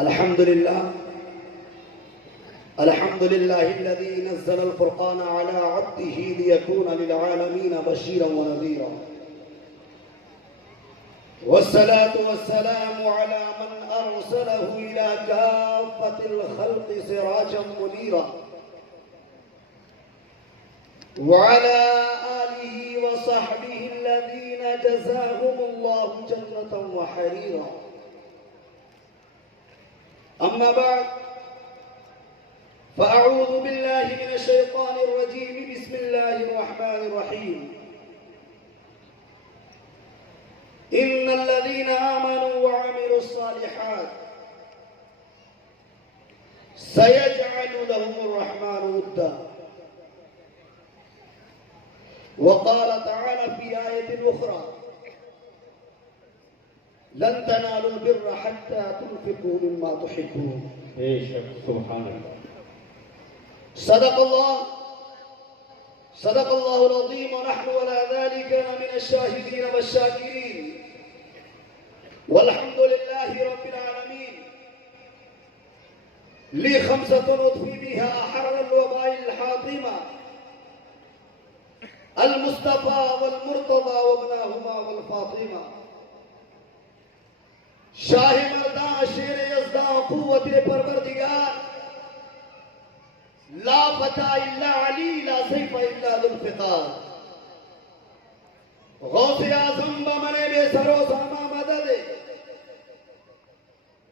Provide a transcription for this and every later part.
अल्हम्दुलिल्लाह अल्हम्दुलिल्लाहिल्लज़ी नज़्ज़लल फ़ुरक़ान अला अब्दिही लियकूना लिलआलमीन बशीरन व नज़ीरा वस्सलातु वस्सलामु अला मन अरसलहु इला काफ़्फ़तिल ख़ल्क़ि सिराजन मुनीरा व अला आलिहि व सहबिहि अल्लज़ीना जज़ाहुमुल्लाहु जन्नतन व हरीरा। अम्मा बाद फ़अऊज़ु बिल्लाहि मिनश शैतानिर रजीम बिस्मिल्लाहिर रहमानिर रहीम। इन्नल्लज़ीना आमनू व अमिलुस सालिहात सयजअलु लहुमुर रहमानु वुद्दा। व क़ाल तआला फ़ी आयतिन उख़रा लन तनालुल बिर्रा हत्ता तुनफ़िक़ू मिम्मा तुहिब्बून। बेशक सुभान अल्लाह। सदक़ल्लाहुल अज़ीम व नहनु अला ज़ालिका मिनश शाहिदीन वश्शाकिरीन वल्हम्दुलिल्लाहि रब्बिल आलमीन। ली खम्सतुन उत्फ़ी बिहा हर्रल वबाइल हातिमा अल मुस्तफ़ा वल मुर्तज़ा व इब्नाहुमा वल फ़ातिमा। शाह मर्दां शेर यज़दां क़ुव्वत परवरदिगार ला फता इल्ला अली ला सैफ इल्ला ज़ुल्फ़िकार। गौसे आज़म बमने बेसरो सामा मदद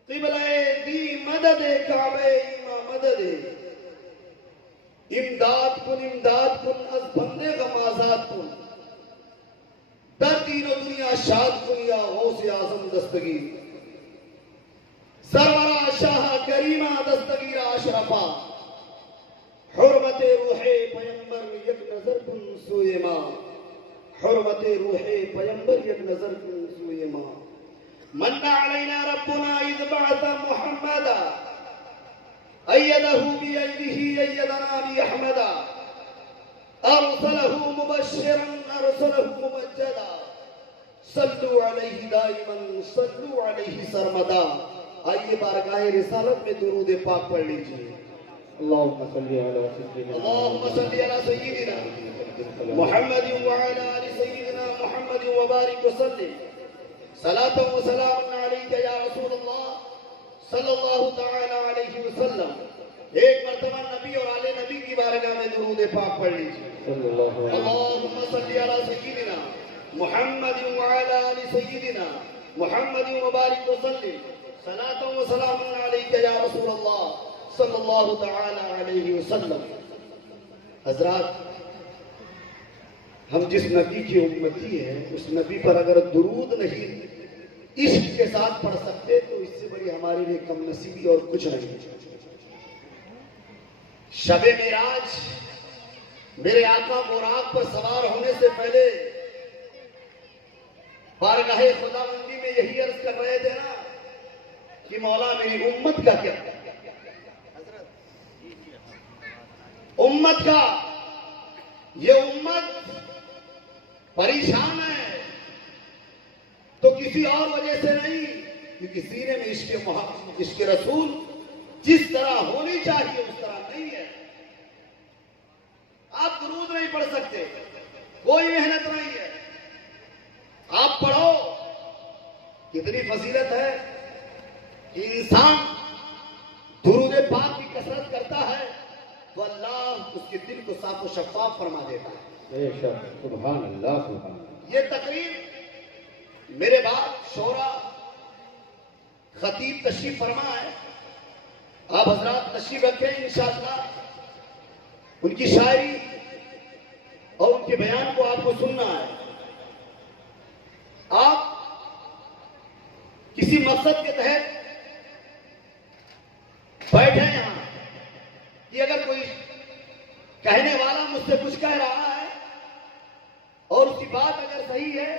क़िबले दी मदद काबे इमा मदद। इमदाद कुन अज़ बंदे गम आज़ाद कुन दर दीन व दुनिया शाद कुन या गौसे आज़म दस्तगीर। सरवरा शाह करीमा दस्तगीरा अशरफा हुर्मते रूहे पैगंबर एक नजर कुन सोए मां। हुर्मते रूहे पैगंबर एक नजर कुन सोए मां। मन्ना अलैना रब्बुना इज़ बअसा मुहम्मदा अय्यदहु बियदिही अय्यदना बिअहमदा अरसलहु मुबश्शिरन अरसलहु मुमज्जदा सल्लु अलैहि दाइमन सल्लु अलैहि सरमदा। आइए बारगाह रिसालत में दुरूद पाक पढ़ लीजिए। अल्लाहुम्मा सल्ली अला सय्यिदिना मुहम्मदिन व अला आलि सय्यिदिना मुहम्मदिन व बारिक व सल्लिम सलातन व सलामुन अलैका या रसूलल्लाह सल्लल्लाहु तआला अलैहि वसल्लम। एक मर्तबा नबी और आले नबी की बारगाह में दुरूद पाक पढ़ लीजिए। अल्लाहुम्मा सल्ली अला सय्यिदिना मुहम्मदिन व अला आलि सय्यिदिना मुहम्मदिन व बारिक व सल्लिम सलातन व सलामुन अलैका या रसूलल्लाह सल्लल्लाहु तआला अलैहि वसल्लम। हज़रात, हम जिस नबी की उम्मती हैं उस नबी पर अगर दुरूद नहीं इश्क के साथ पढ़ सकते तो इससे बड़ी हमारे लिए कम नसीबी और कुछ नहीं। शबे मेराज मेरे आका बुराक पर सवार होने से पहले बारगाहे खुदाबंदी में यही अर्ज कर रहे थे ना कि मौला मेरी उम्मत का क्या, उम्मत का, ये उम्मत परेशान है तो किसी और वजह से नहीं, क्योंकि सीने में इश्क रसूल जिस तरह होनी चाहिए उस तरह नहीं है। आप दुरूद नहीं पढ़ सकते, कोई मेहनत नहीं है। आप पढ़ो, कितनी फजीलत है कि इंसान दुरूद पाक की कसरत करता है तो अल्लाह उसके दिल को साफ और शफाफ फरमा देता है। बेशक सुभान अल्लाह सुभान। ये तकरीर मेरे बाद शोरा खतीब तशरीफ फरमा है, आप हजरात तशरीफ रखें इंशाअल्लाह। उनकी शायरी और उनके बयान को आपको सुनना है। आप किसी मकसद के तहत बैठे यहां कि अगर कोई कहने वाला मुझसे कुछ कह रहा है और उसकी बात अगर सही है,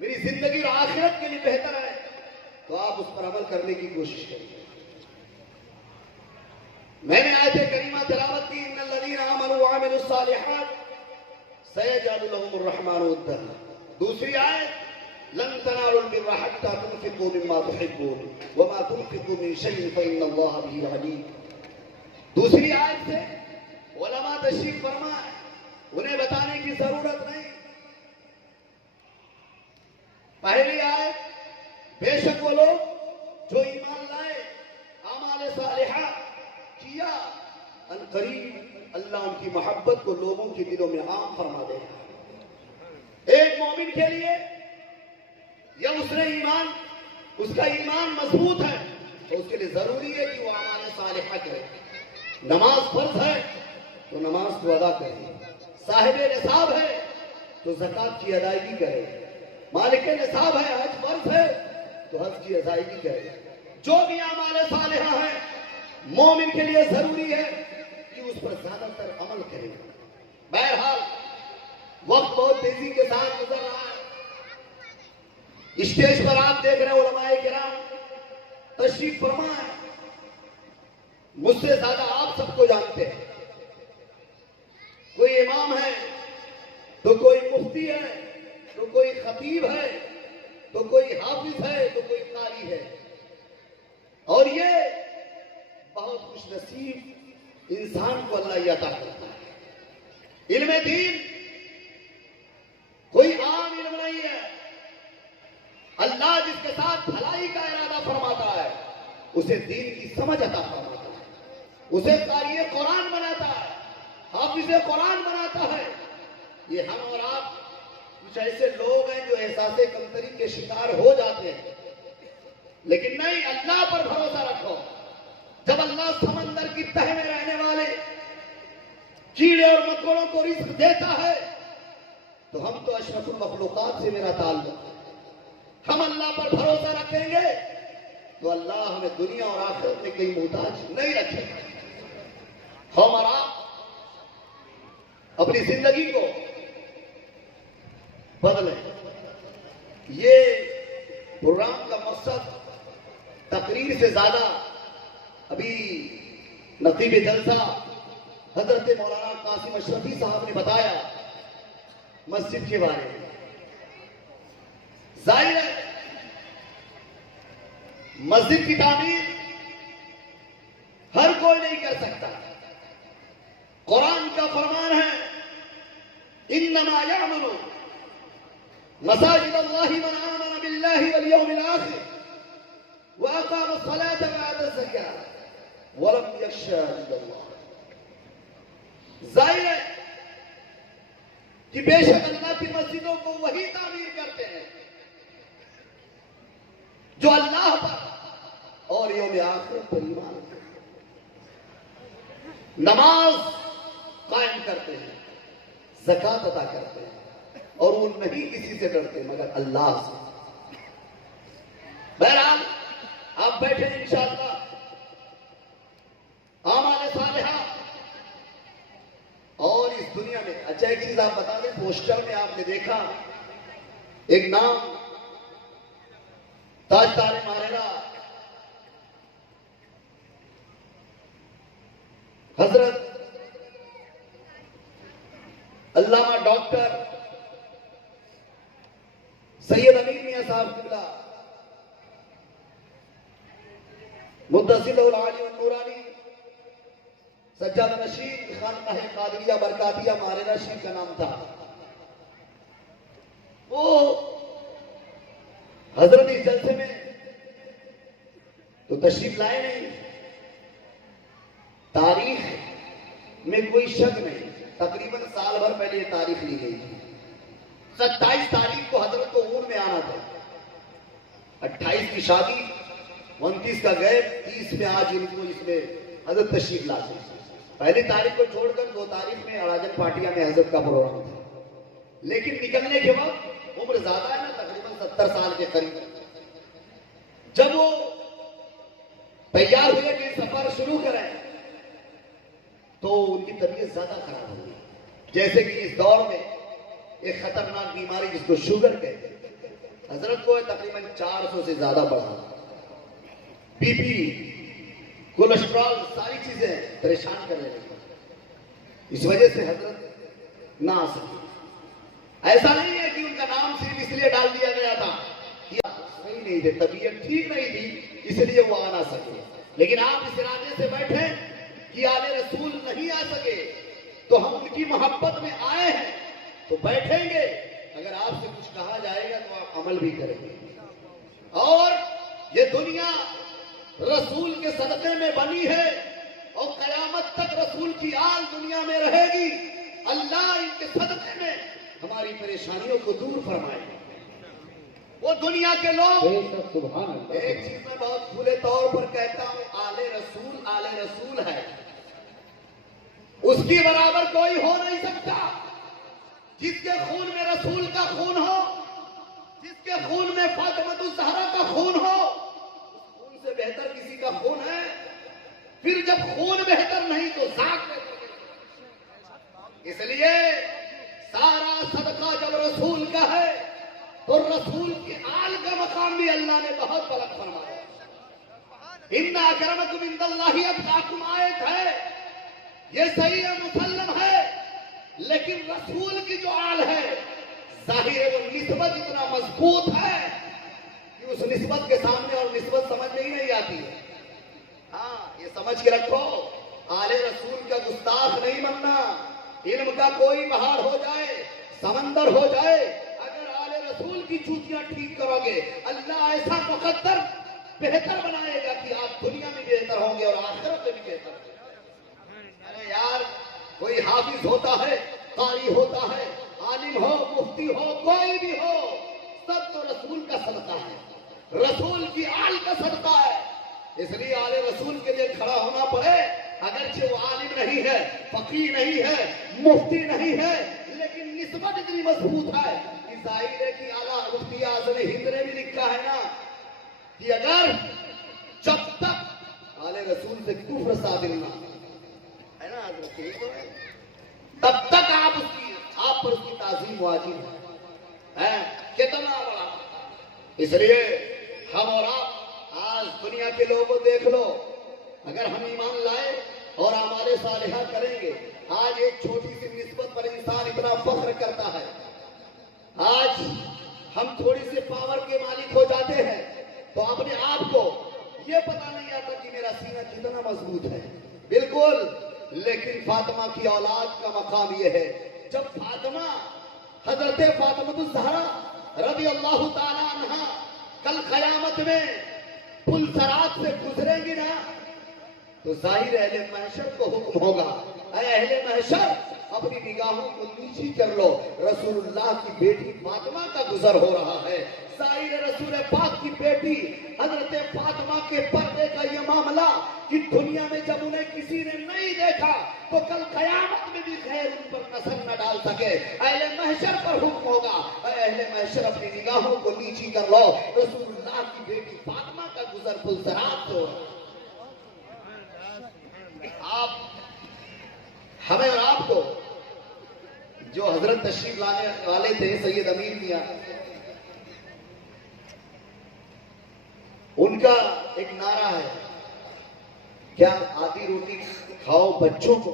मेरी जिंदगी और आखिरत के लिए बेहतर है, तो आप उस पर अमल करने की कोशिश करिए। मैंने आयत करीमा तिलावत की, इन्नल्लज़ीना आमनू व अमिलुस सालिहात सयजअलु लहुमुर रहमानु वुद्दा। दूसरी आयत लन तनालुल बिर्रा हत्ता तुनफिकू मिम्मा तुहिब्बून वमा तुनफिकू मिन शैइन फइन्नल्लाहा बिही अलीम। दूसरी आयत से उलमा तशरीफ फरमाए, उन्हें बताने की जरूरत नहीं। पहली आयत, बेशक वो लोग जो ईमान लाए, आमाल सालिहा किया, अनकरीब अल्लाह उनकी मोहब्बत को लोगों के दिलों में आम फरमा देगा। एक मोमिन के लिए या उसका ईमान मजबूत है तो उसके लिए जरूरी है कि वो आमाल सालिहा करे। नमाज फर्ज है तो नमाज को अदा करे, साहिब निसाब है तो ज़कात की अदायगी करे, मालिक निसाब है, हज फर्ज है तो हज की अदायगी करे। जो भी आमाल सालिहा है मोमिन के लिए जरूरी है कि उस पर ज्यादातर अमल करे। बहरहाल वक्त बहुत तेजी के साथ गुजर रहा है। स्टेज पर आप देख रहे हैं उलमाए किराम तशरीफ फरमा है। मुझसे ज्यादा आप सबको जानते हैं। कोई इमाम है तो कोई मुफ्ती है तो कोई खतीब है तो कोई हाफिज है तो कोई कारी है। और ये बहुत खुशनसीब इंसान को अल्लाह ये अता करता है। इल्म दीन कोई आम इल्म नहीं है। अल्लाह जिसके साथ भलाई का इरादा फरमाता है उसे दीन की समझ अता फरमाता है, उसे कारी कुरान बनाता है, हाफिज कुरान बनाता है। ये हम और आप कुछ ऐसे लोग हैं जो एहसास कमतरी के शिकार हो जाते हैं, लेकिन नहीं, अल्लाह पर भरोसा रखो। जब अल्लाह समंदर की तह में रहने वाले कीड़े और मकोड़ों को रिस्क देता है तो हम तो अशरफुल मखलूकात से मेरा ताल्लुक, हम अल्लाह पर भरोसा रखेंगे तो अल्लाह हमें दुनिया और आखिरत में कहीं मोहताज नहीं रखेगा। हम और आप अपनी जिंदगी को बदलें। ये प्रोग्राम का मकसद तकरीर से ज्यादा अभी नकीब जलसा हजरत मौलाना कासिम अशरफी साहब ने बताया मस्जिद के बारे में। जाहिर है मस्जिद की तामीर हर कोई नहीं कर सकता। कुरान का फरमान है, इन्नमा यअमलु मसाजिद अल्लाहि मन आमन बिल्लाहि वल यौमिल आखिर व अकाम अस्सलात व आता ज़कात व लम यख्शा इल्लल्लाह। जाहिर है कि बेशक अल्लाह की मस्जिदों को वही तामीर करते हैं जो अल्लाह पर और यौम आखिर पर ईमान रखते हैं, नमाज कायम करते हैं, ज़कात अदा करते हैं और वो नहीं किसी से डरते मगर अल्लाह से। बहरहाल आप बैठे इंशाअल्लाह आमाल सालिहा। और इस दुनिया में अच्छा एक चीज आप बता दें, पोस्टर में आपने देखा एक नाम ताजदार मारेरा हजरत अल्लामा डॉक्टर सैयद अमीर मियां साहब किबला मुद्दसिल आली और नूरानी सज्जाद नशीद खानकाह कादरिया बरकातिया मारेरा शरीफ का नाम था। वो हजरत इस जलसे में तो तशरीफ लाए नहीं। तारीख में कोई शक नहीं, तकरीबन साल भर पहले ये तारीख ली गई थी। 27 तारीख को हजरत को ऊन में आना था, 28 की शादी, 29 का गए, 30 में आज इनको इसमें हजरत तशरीफ लाते। पहली तारीख को छोड़कर 2 तारीख में अराजन पाटिया में हजरत का प्रोग्राम था। लेकिन निकलने के बाद उम्र ज्यादा है ना, तकरीबन 70 साल के करीब, जब वो तैयार हुए कि सफर शुरू करें तो उनकी तबीयत ज्यादा खराब हो गई। जैसे कि इस दौर में एक खतरनाक बीमारी जिसको शुगर कहते हैं, हजरत को तकरीबन 400 से ज्यादा बढ़ा, बीपी, कोलेस्ट्रॉल, सारी चीजें परेशान करने लगी। इस वजह से हजरत ना आ सकी। ऐसा नहीं है कि उनका नाम सिर्फ इसलिए डाल दिया गया था कि सही नहीं थे, तबीयत ठीक नहीं थी, इसलिए वो आ ना सके। लेकिन आप इस इरादे से बैठे कि आले रसूल नहीं आ सके, तो हम उनकी मोहब्बत में आए हैं, तो बैठेंगे। अगर आपसे कुछ कहा जाएगा तो आप अमल भी करेंगे। और ये दुनिया रसूल के सदक़े में बनी है और कयामत तक रसूल की आल दुनिया में रहेगी। अल्लाह इनके सदक़े में हमारी परेशानियों को दूर फरमाए। वो दुनिया के लोग, एक चीज मैं बहुत खुले तौर पर कहता हूं, आले रसूल है, उसकी बराबर कोई हो नहीं सकता। जिसके खून में रसूल का खून हो, जिसके खून में फातिमा ज़हरा का खून हो, खून से बेहतर किसी का खून है? फिर जब खून बेहतर नहीं तो जात बेहतर। इसलिए सारा सदका जब रसूल का है तो रसूल की आल का मकाम भी अल्लाह ने बहुत बुलंद फरमाया। इन्ना अकरमकुम इंदल्लाहि अत्काकुम आयत है, ये सही है, मुसल्लम है, लेकिन रसूल की जो आल है जाहिर है वो निस्बत इतना मजबूत है कि उस निस्बत के सामने और निस्बत समझ में ही नहीं आती है। हाँ, ये समझ के रखो, आले रसूल का गुस्ताख नहीं बनना। इल्म का कोई पहाड़ हो जाए, समंदर हो जाए, अगर आले रसूल की चूतियां ठीक करोगे, अल्लाह ऐसा मुकद्दर बेहतर बनाएगा कि आप दुनिया में बेहतर होंगे और आखिरत में भी बेहतर होंगे। अरे यार, कोई हाफिज होता है, कारी होता है, आलिम हो, मुफ्ती हो, कोई भी हो, सब तो रसूल का सदका है, रसूल की आल का सदका है। इसलिए आले रसूल के लिए खड़ा होना पड़े। अगरचे वो आलिम नहीं है, फकीह नहीं है, मुफ्ती नहीं है, लेकिन निस्बत इतनी मजबूत है कि जाहिर है कि आला मुफ्ती आज़म हिंद ने भी लिखा है ना कि अगर जब तक आले रसूल से कुफ्र साबित ना है ना, तब तक आप पर उसकी ताज़ीम वाजिब है। कितना बड़ा! इसलिए हम और आप आज दुनिया के लोगों को देख लो, अगर हम ईमान लाए और आमाले सालिहा करेंगे, आज एक छोटी सी निस्बत पर इंसान इतना फख्र करता है। आज हम थोड़ी सी पावर के मालिक हो जाते हैं तो अपने आप को ये पता नहीं आता कि मेरा सीना कितना मजबूत है। बिल्कुल, लेकिन फातिमा की औलाद का मकाम यह है, जब फातिमा, हजरत फातिमा ज़हरा रज़ी अल्लाह ताला अन्हा कल क़यामत में पुलसरात से गुजरेंगी ना, तो जाहिर अहले महशर को हुक्म होगा, अहले महशर अपनी निगाहों को नीची कर लो, रसूलुल्लाह की बेटी फातिमा का गुजर हो रहा है। जाहिर रसूल पाक की बेटी हजरत फातिमा के पर्दे का ये मामला कि दुनिया में जब उन्हें किसी ने नहीं देखा तो कल कयामत में भी खैर उन पर नजर न डाल सके। अहले महशर पर हुक्म होगा, अहले महशर अपनी निगाहों को नीची कर लो, रसूलुल्लाह की बेटी फातिमा का गुजर पुलसरात हो। आप, हमें और आपको, जो हजरत तशरीफ लाने वाले थे सैयद अमीर मियां, उनका एक नारा है, क्या आधी रोटी खाओ बच्चों को,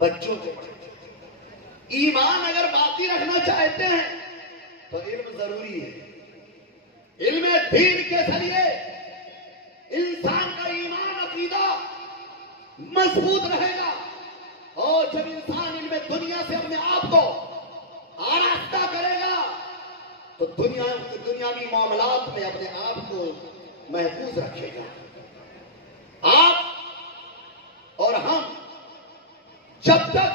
बच्चों को। ईमान अगर बाकी रखना चाहते हैं तो इल्म जरूरी है। इल्म दीन के जरिए इंसान का ईमान अकीदा मजबूत रहेगा, और जब इंसान इल्म दुनिया से अपने आप को आरास्ता करेगा तो दुनियावी मामलात में अपने आप को महफूज रखेगा। आप और हम जब तक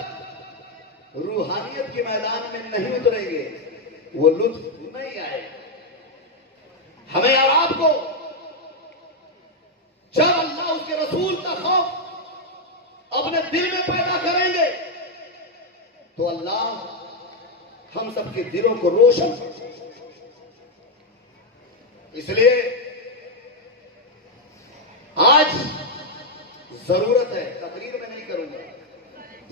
रूहानियत के मैदान में नहीं उतरेंगे वो लुत्फ नहीं आएगा। हमें और आपको जब अल्लाह उसके रसूल का खौफ अपने दिल में पैदा करेंगे तो अल्लाह हम सबके दिलों को रोशन करेगा। इसलिए आज जरूरत है, तकरीर में नहीं करूंगा,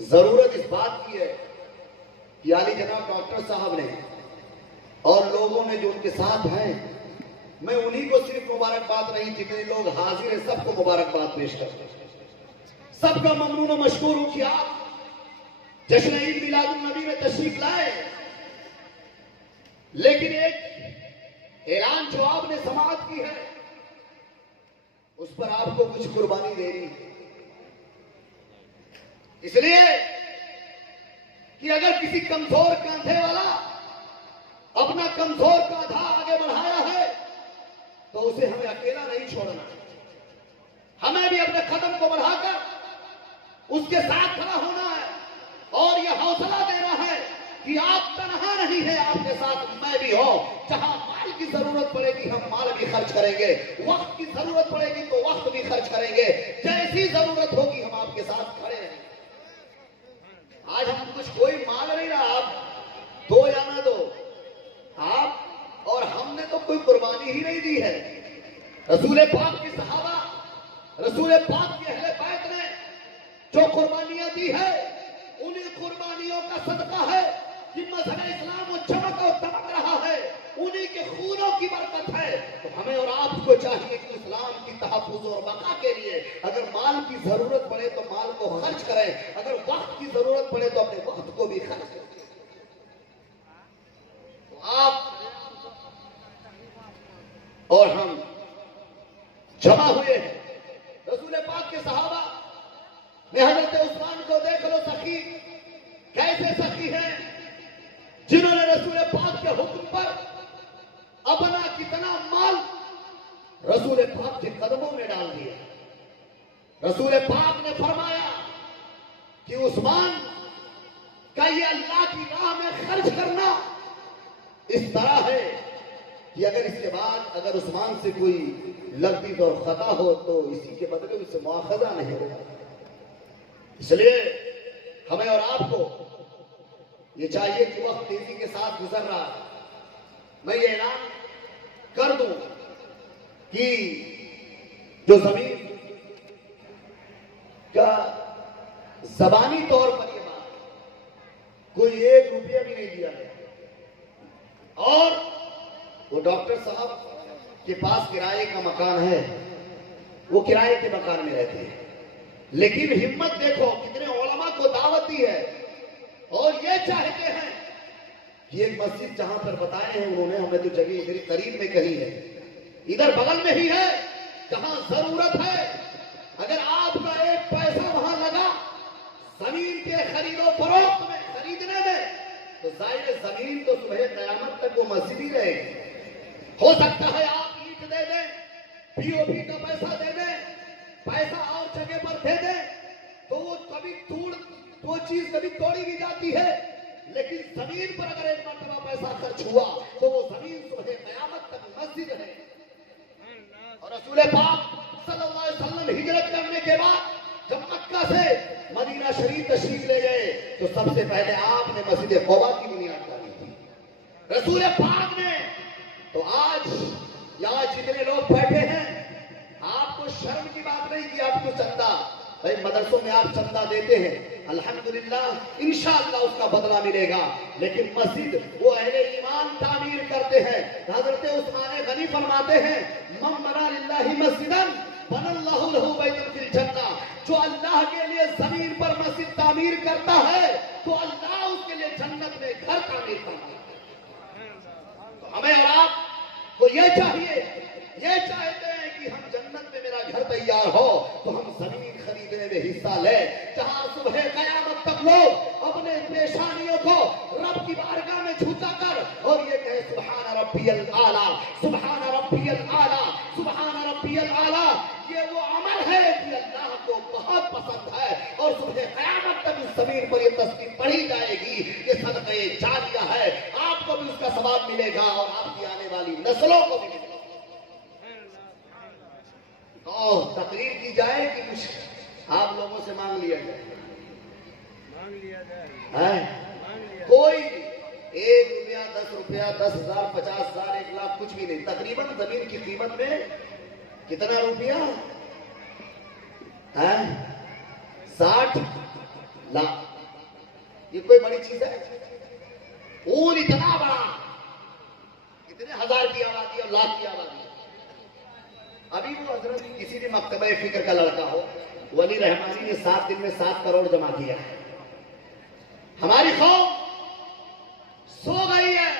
जरूरत इस बात की है कि आली जनाब डॉक्टर साहब ने और लोगों ने जो उनके साथ हैं, मैं उन्हीं को सिर्फ मुबारकबाद नहीं, जितने लोग हाजिर हैं सबको मुबारकबाद पेश करता हूं, सबका ममनून और मशकूर हूं कि आप जश्न ईद मिलादुन नबी में तशरीफ लाए, लेकिन एक ऐलान जो आपने समाअत की है उस पर आपको कुछ कुर्बानी देनी है। इसलिए कि अगर किसी कमजोर कंधे वाला अपना कमजोर कांधा आगे बढ़ाया है तो उसे हमें अकेला नहीं छोड़ना, हमें भी अपने कदम को बढ़ाकर उसके साथ खड़ा होना है और यह हौसला देना है कि आप तनहा नहीं है, आपके साथ मैं भी हूं। जहां माल की जरूरत पड़ेगी हम माल भी खर्च करेंगे, वक्त की जरूरत पड़ेगी तो वक्त भी खर्च करेंगे, जैसी जरूरत होगी हम आपके साथ खड़े हैं। आज हम कुछ कोई मांग नहीं रहा, आप दो या ना दो, आप और हमने तो कोई कुर्बानी ही नहीं दी है। रसूल पाक की सहाबा, रसूल पाक की अहले बैत ने जो कुर्बानियां दी है उन्हीं कुर्बानियों का सदका है कि मज़हब इस्लाम वो चमक और दमक रहा है, उन्हीं के खूनों की बरकत है। तो हमें और आपको चाहिए कि इस्लाम की तहफ़्फ़ुज़ और बका के लिए अगर माल की जरूरत पड़े तो माल को खर्च करें, अगर वक्त की जरूरत पड़े तो अपने वक्त को भी खर्च करें। तो आप और हम जमा हुए हैं। रसूल पाक के सहाबा में हजरत उस्मान को देख लो, सखी कैसे सखी हैं जिन्होंने रसूल पाक के हुक्म पर अपना कितना माल रसूल पाक के कदमों में डाल दिया। रसूल पाक ने फरमाया कि उस्मान का ये अल्लाह की राह में खर्च करना इस तरह है कि अगर इसके बाद अगर उस्मान से कोई लफ्ज़ और खता हो तो इसी के बदले उससे मुआखजा नहीं होगा। इसलिए हमें और आपको ये चाहिए कि वक्त तेजी के साथ गुजर रहा है। मैं ये ऐलान कर दूं कि जो जमीन का जबानी तौर पर ये बात कोई 1 रुपया भी नहीं दिया गया और वो डॉक्टर साहब के पास किराए का मकान है, वो किराए के मकान में रहते हैं, लेकिन हिम्मत देखो कितने उलमा को दावत दी है और ये चाहते हैं कि एक मस्जिद जहां पर बताए हैं उन्होंने, हमें तो जगह इधर करीब में कही है, इधर बगल में ही है, जहां जरूरत है अगर आपका एक पैसा वहां लगा जमीन के खरीदो फरोख्त में, खरीदने में, तो जाहिर जमीन तो सुबह कयामत तक वो मस्जिद ही रहेगी। हो सकता है आप ईंट दे दें, पीओपी का पैसा दे दें, पैसा और जगह पर दे दे तो वो कभी वो चीज कभी तोड़ी भी जाती है, लेकिन जमीन पर अगर एक मरतबा पैसा खर्च हुआ तो वो जमीन सुबह कयामत तक मस्जिद है। और रसूल पाक सल्लल्लाहु अलैहि वसल्लम हिजरत करने के बाद जब मक्का से मदीना शरीफ तशरीफ ले गए तो सबसे पहले आपने मस्जिद क़ुबा की बुनियाद डाली थी रसूल पाक ने। तो आज यहाँ जितने लोग बैठे हैं आपको शर्म की बात नहीं कि आपको चंदा, भाई मदरसों में आप चंदा देते हैं, अल्हम्दुलिल्लाह इंशाअल्लाह उसका बदला मिलेगा, लेकिन मस्जिद वो अहले ईमान तामीर करते हैं। हजरत उस्मान गनी फरमाते हैं मन बना लिल्लाहि मस्जिदन बनल्लाहु लहु बैतन फिल जन्नह, जो अल्लाह के लिए जमीन पर मस्जिद तामीर करता है तो अल्लाह उसके लिए जन्नत में घर तामीर करता है। तो हमें और आप को ये चाहिए, ये चाहते हैं कि हम जन्नत में मेरा घर तैयार हो तो हम जमीन खरीदने में हिस्सा ले, जहां सुबह कयामत तक लोग अपने पेशानियों को रब की बारगाह में झुका कर और ये कहे सुभान रब्बियल आला, सुभान रब्बियल आला, सुभान रब्बियल आला। ये वो अमल है कि अल्लाह को बहुत पसंद है और सुबह कयामत तक इस जमीन पर ये तस्बीह पढ़ी जाएगी, ये सदक़े जारिया है, आपको भी उसका सवाब मिलेगा और आपकी आने वाली नस्लों को भी मिलेगा। तो तकरीर की जाए कि कुछ आप लोगों से मांग लिया जाए? कोई 1 रुपया 10 रुपया 10,000 50,000 1 लाख कुछ भी नहीं, तकरीबन जमीन की कीमत में कितना रुपया है? 60 लाख। ये कोई बड़ी चीज है? ऊन इतना बड़ा, कितने हजार की आबादी और लाख की आबादी। अभी वो हजरत किसी भी मकतबे फिक्र का लड़का हो, वली रहमानी ने 7 दिन में 7 करोड़ जमा किया है। हमारी कौम सो गई है।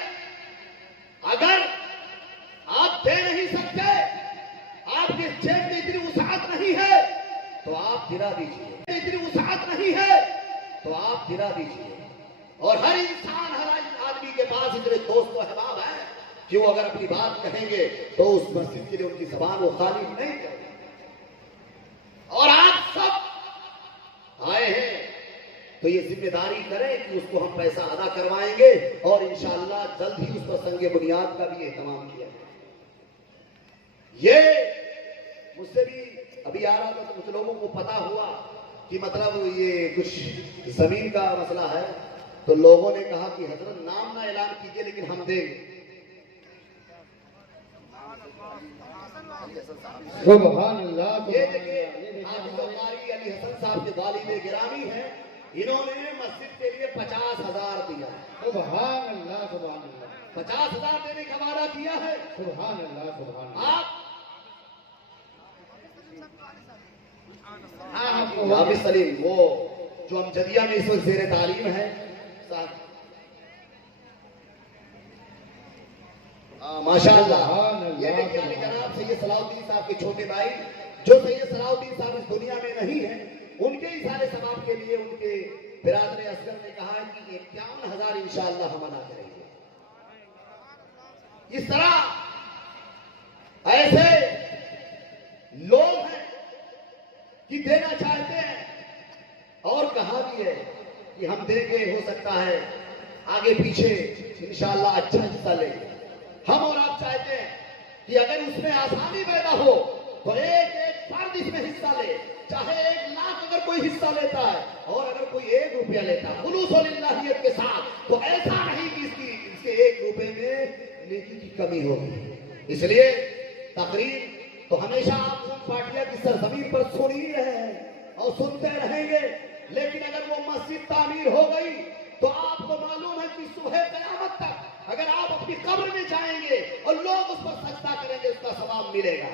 अगर आप दे नहीं सकते, आपके जेब में इतनी वसाअत नहीं है, तो आप गिरा दीजिए। इतनी वसाअत नहीं है तो आप गिरा दीजिए। और हर इंसान, हर आदमी के पास इतने दोस्त और अहबाब हैं कि वो अगर अपनी बात कहेंगे तो उस मस्जिद के लिए उनकी जबान वो खाली नहीं करेंगे। और आप सब आए हैं तो ये जिम्मेदारी करें कि उसको हम पैसा अदा करवाएंगे और इंशाअल्लाह जल्द ही उस पर संगे बुनियाद का भी एहतमाम किया जाए। ये मुझसे भी अभी आ रहा था तो कुछ लोगों को पता हुआ कि मतलब ये कुछ जमीन का मसला है, तो लोगों ने कहा कि हजरत नाम ना ऐलान कीजिए लेकिन हम देंगे। सुभान अल्लाह। ये देखिए हाफिज़ अली हसन साहब के वालिद गिरामी हैं, इन्होंने मस्जिद के लिए 50,000 दिया है। सुभान अल्लाह, सुभान अल्लाह। 50,000 देने का वादा किया है। सुभान अल्लाह, सुभान अल्लाह। आप आपको हाफिज़ सलीम वो जो अमजदिया में इस वक्त ज़ेर तालीम है माशाअल्लाह। ये देखिए अली जनाब सैयद सलाहुद्दीन साहब के छोटे भाई, जो सैयद सलाहुद्दीन साहब इस दुनिया में नहीं है, उनके इशारे सवाब के लिए उनके बिरादर असगर ने कहा है कि 51,000 इंशाअल्लाह हम अदा करेंगे। इस तरह ऐसे लोग हैं कि देना चाहते हैं और कहा भी है कि हम देंगे, हो सकता है आगे पीछे इंशाअल्लाह अच्छा हिस्सा लेंगे। हम और आप चाहते हैं कि अगर उसमें आसानी पैदा हो तो एक एक फर्द इसमें हिस्सा ले, चाहे 1 लाख अगर कोई हिस्सा लेता है और अगर कोई 1 रुपया लेता है खुलूस और लिल्लाहियत के साथ, तो ऐसा नहीं कि इसके 1 रुपए में नेकी की कमी होगी। इसलिए तकरीर तो हमेशा आप उन पार्टियां की सरजमीन पर सुन ही रहे हैं और सुनते रहेंगे, लेकिन अगर वो मस्जिद तामीर हो गई तो आपको मालूम है कि सुबह क़यामत तक अगर आप अपनी कब्र में जाएंगे और लोग उस पर सजदा करेंगे, उसका सवाब मिलेगा।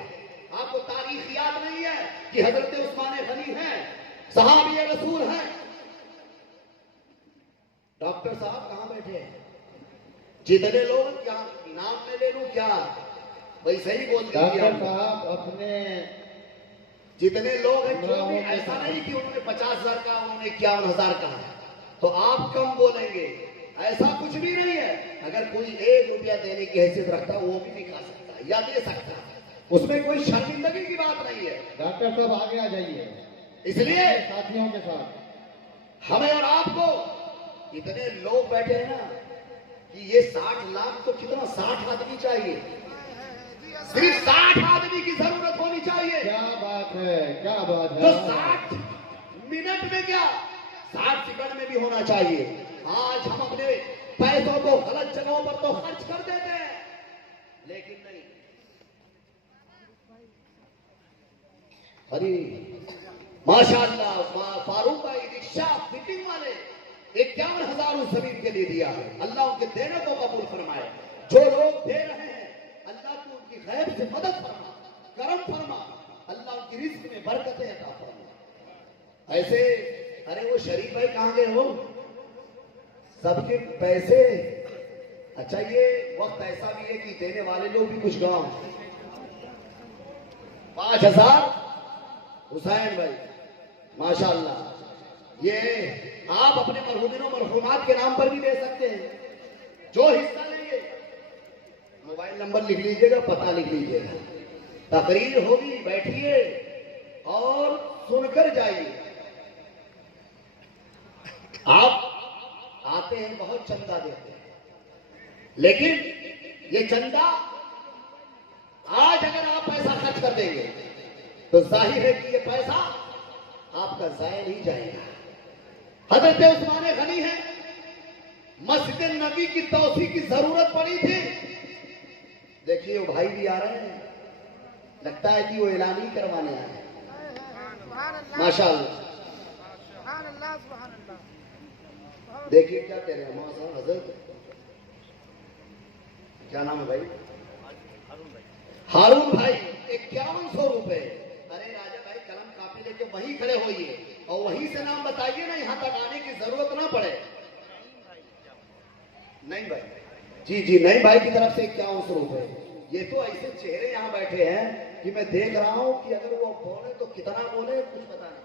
आपको तारीख याद नहीं है कि हजरत उस्मान गनी हैं, सहाबी रसूल हैं। डॉक्टर साहब कहां बैठे हैं? जितने लोग, क्या नाम में ले लूं क्या? वैसे ही बोल दीजिए। डॉक्टर साहब अपने जितने लोग हैं, जो भी ऐसा नहीं कि उन्होंने 50,000 का, उन्होंने 51,000 कहा तो आप कम बोलेंगे, ऐसा कुछ भी नहीं है। अगर कोई 1 रुपया देने की हैसियत रखता है वो भी दिखा सकता है या दे सकता है, उसमें कोई शर्मिंदगी की बात नहीं है। डॉक्टर साहब आगे आ जाइए, इसलिए साथियों के साथ हमें और आपको, इतने लोग बैठे हैं ना कि ये 60 लाख तो कितना 60 आदमी चाहिए, सिर्फ 60 आदमी की जरूरत होनी चाहिए। क्या बात है, क्या बात है। तो 60 मिनट में क्या 60 सेकंड में भी होना चाहिए। आज हम अपने पैसों को गलत जगहों पर तो खर्च कर देते हैं, लेकिन नहीं। अरे माशाअल्लाह, फारूक भाई रिक्शा फिटिंग वाले 51,000 उस जमीन के लिए दिया है। अल्लाह उनके देने को कबूल फरमाए। जो लोग दे रहे हैं अल्लाह को उनकी गैब से मदद फरमा, करम फरमा, अल्लाह उनकी रिज्क में बरकतें अता फरमा। ऐसे अरे वो शरीफ भाई कहां गए हो? सबके पैसे, अच्छा ये वक्त ऐसा भी है कि देने वाले लोग भी कुछ गांव 5,000 हुसैन भाई माशाअल्लाह। ये आप अपने मरहूमिनों मरहूमात के नाम पर भी दे सकते हैं। जो हिस्सा लेंगे मोबाइल नंबर लिख लीजिएगा, पता लिख लीजिएगा। तकरीर होगी, बैठिए और सुनकर जाइए। आप आते हैं, बहुत चंदा देते हैं, लेकिन ये चंदा आज अगर आप पैसा खर्च कर देंगे तो जाहिर है कि ये पैसा आपका जाया नहीं जाएगा। हजरत उस्मान गनी है, मस्जिद नबी की तौसी की जरूरत पड़ी थी। देखिए वो भाई भी आ रहे हैं, लगता है कि वो ऐलान ही करवाने आए हैं। माशाअल्लाह, देखिए क्या कह रहे हैं मौसा हजरत, क्या नाम है भाई? हारून भाई 5100 रुपए। अरे राजा भाई कलम कापी लेके वहीं खड़े होइए और वहीं से नाम बताइए ना, यहां तक आने की जरूरत ना पड़े। नहीं भाई, जी जी नहीं भाई की तरफ से 51 रुपए। ये तो ऐसे चेहरे यहाँ बैठे हैं कि मैं देख रहा हूँ कि अगर वो बोले तो कितना बोले कुछ पता नहीं।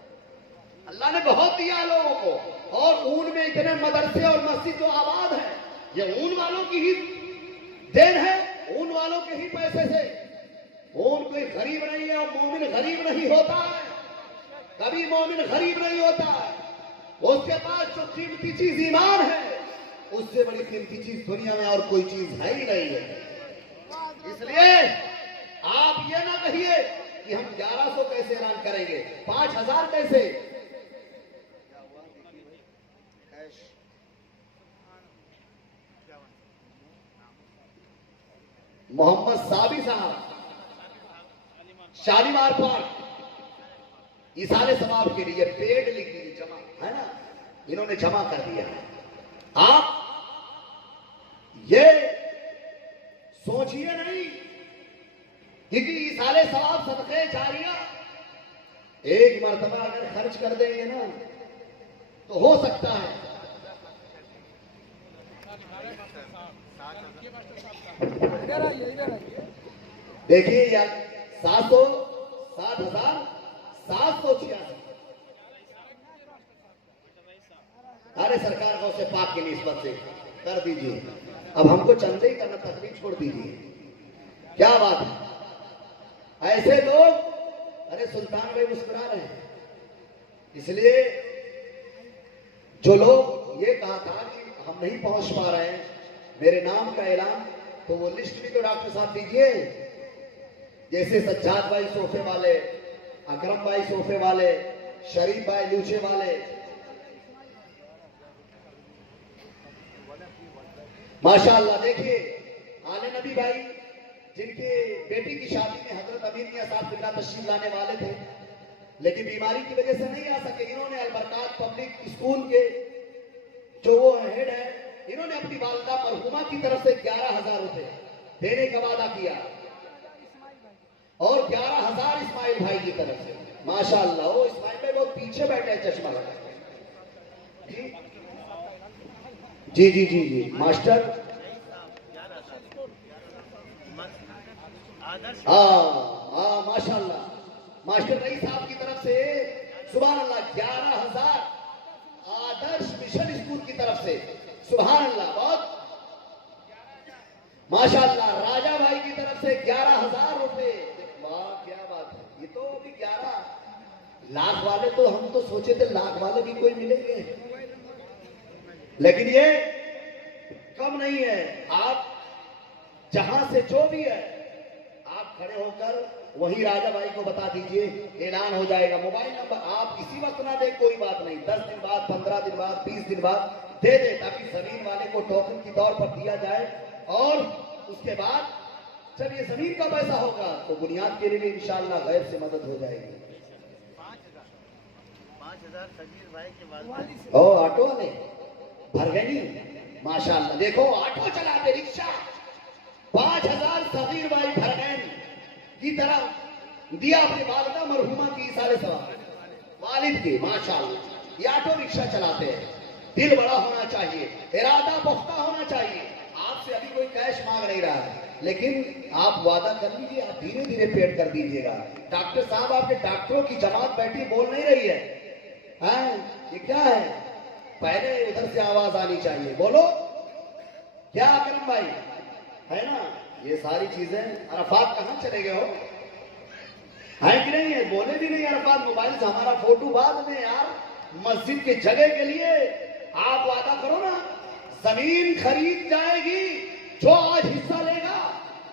अल्लाह ने बहुत दिया लोगों को, और ऊन में इतने मदरसे और मस्जिद जो आबाद है, ये ऊन वालों की ही देन है, ऊन वालों के ही पैसे से। ऊन कोई गरीब नहीं है, और मोमिन गरीब नहीं होता है, कभी मोमिन गरीब नहीं होता है। उसके पास जो कीमती चीज ईमान है, उससे बड़ी कीमती चीज दुनिया में और कोई चीज है ही नहीं है। इसलिए आप ये ना कहिए कि हम 1100 कैसे ऐलान करेंगे, 5000 कैसे। मोहम्मद साबी साहब, शालीमार पार्क, इसाले सवाब के लिए पेड लिख दी, जमा है ना, इन्होंने जमा कर दिया है। आप ये सोचिए नहीं क्योंकि इसाले सवाब सदके जारिया एक मर्तबा अगर खर्च कर देंगे ना तो हो सकता है। देखिए यार, 7,7,786। अरे सरकार को उसे पाक की निस्बत से कर दीजिए, अब हमको चंदे ही करना, तकलीफ छोड़ दीजिए। क्या बात है, ऐसे लोग, अरे सुल्तान भाई मुस्कुरा रहे हैं। इसलिए जो लोग ये कहा था कि हम नहीं पहुंच पा रहे हैं मेरे नाम का ऐलान, तो वो लिस्ट भी तो डॉक्टर साहब दीजिए। जैसे सज्जाद भाई सोफे वाले, अकरम भाई सोफे वाले, शरीफ भाई लूचे वाले, माशाअल्लाह। देखिए आले नबी भाई, जिनके बेटी की शादी में हजरत अमीर मियां साहब बिल्ला तशरीफ लाने वाले थे, लेकिन बीमारी की वजह से नहीं आ सके। इन्होंने अलबरकात पब्लिक स्कूल के जो वो हेड है, इन्होंने अपनी वालिदा मरहुमा की तरफ से 11,000 रुपए देने का वादा किया, और 11,000 इस्माइल भाई की तरफ से। माशाअल्लाह, वो इस्माइल भाई बहुत पीछे बैठे हैं, चश्मा लगा। जी जी जी जी मास्टर, हाँ माशाअल्लाह, मास्टर रईस साहब की तरफ से सुभान अल्लाह 11,000 आदर्श मिशन स्कूल की तरफ से, सुभान अल्लाह, बहुत माशाअल्लाह। राजा भाई की तरफ से 11,000 रुपए, वाह क्या बात है। ये तो अभी 11 लाख वाले, तो हम तो सोचे थे लाख वाले भी कोई मिलेंगे, लेकिन ये कम नहीं है। आप जहां से जो भी है, आप खड़े होकर वही राजा भाई को बता दीजिए, ऐलान हो जाएगा। मोबाइल नंबर आप इसी वक्त ना दे, कोई बात नहीं, 10 दिन बाद, 15 दिन बाद, 20 दिन बाद दे दे, ताकि जमीन वाले को टोकन के तौर पर दिया जाए। और उसके बाद जब ये जमीन का पैसा होगा तो बुनियाद के लिए इंशाअल्लाह गैर से मदद हो जाएगी। 5,000 सगीर भाई के बाद ओ ऑटो वाले भर गए नहीं, माशाअल्लाह। देखो ऑटो चलाते, रिक्शा, 5,000 सगीर भाई भर गए की तरह दिया अपनी वालिदा मरहुमा की सारे सवाब वालिद के, माशाअल्लाह। ये ऑटो रिक्शा चलाते हैं, दिल बड़ा होना चाहिए, इरादा पुख्ता होना चाहिए। आपसे अभी कोई कैश मांग नहीं रहा है, लेकिन आप वादा कर लीजिए, आप धीरे धीरे पेड कर दीजिएगा। डॉक्टर साहब, आपके डॉक्टरों की जमात बैठी बोल नहीं रही है, ये क्या है? पहले उधर से आवाज आनी चाहिए, बोलो क्या अकरम भाई, है ना? ये सारी चीजें। अरफात कहां चले गए हो, है कि नहीं है? बोले भी नहीं अरफात, मोबाइल से हमारा फोटो बाद में यार, मस्जिद के जगह के लिए आप वादा करो ना। जमीन खरीद जाएगी, जो आज हिस्सा लेगा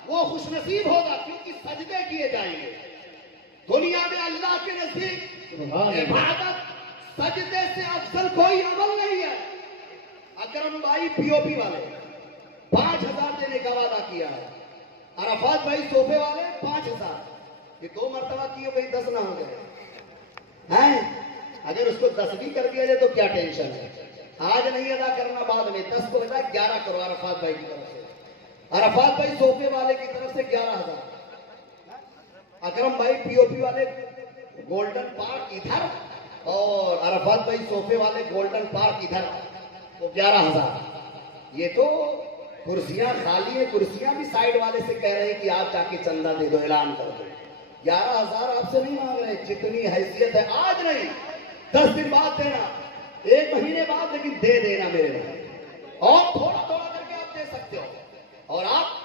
वो खुशनसीब होगा, क्योंकि सजदे किए जाएंगे। दुनिया में अल्लाह के नजदीक इबादत सजदे से अफजल कोई अमल नहीं है। अकरम भाई पीओपी वाले 5,000 देने का वादा किया है, अरफात भाई सोफे वाले 5,000, ये 2 मरतबा किए भाई 10 ना हो गए हैं। अगर उसको 10 भी कर दिया जाए तो क्या टेंशन है? आज नहीं अदा करना, बाद में 10 को अदा 11 करो अरफात भाई की तरफ से। अरफात भाई सोफे वाले की तरफ से 11,000, अकरम भाई पीओपी वाले गोल्डन पार्क इधर, और अरफात भाई सोफे वाले गोल्डन पार्क इधर, वो 11,000। ये तो कुर्सियां खाली है, कुर्सियां भी साइड वाले से कह रहे हैं कि आप जाके चंदा दे दो, ऐलान कर दो। 11,000 आपसे नहीं मांग रहे, जितनी हैसियत है आज नहीं 10 दिन बाद देना, 1 महीने बाद, लेकिन दे देना मेरे भाई। और थोड़ा थोड़ा करके आप दे सकते हो। और आप